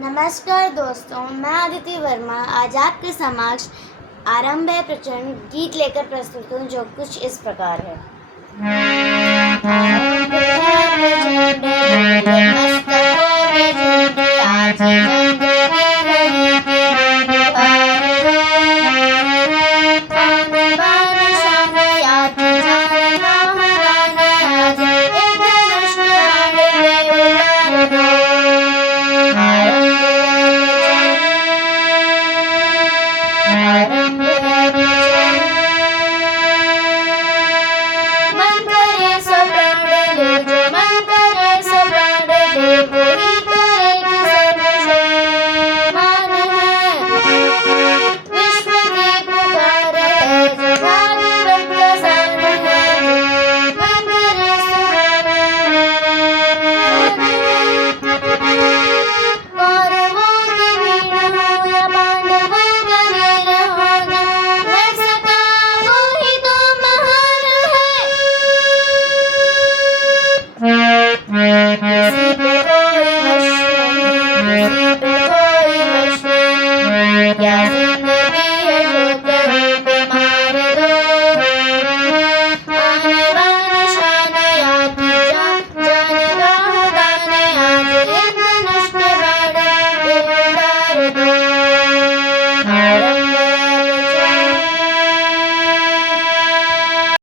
नमस्कार दोस्तों, मैं अदिति वर्मा आज आपके समक्ष आरंभ है प्रचंड गीत लेकर प्रस्तुत हूँ जो कुछ इस प्रकार है। आरंभ है प्रचंड, मस्तकों में झुंड, आज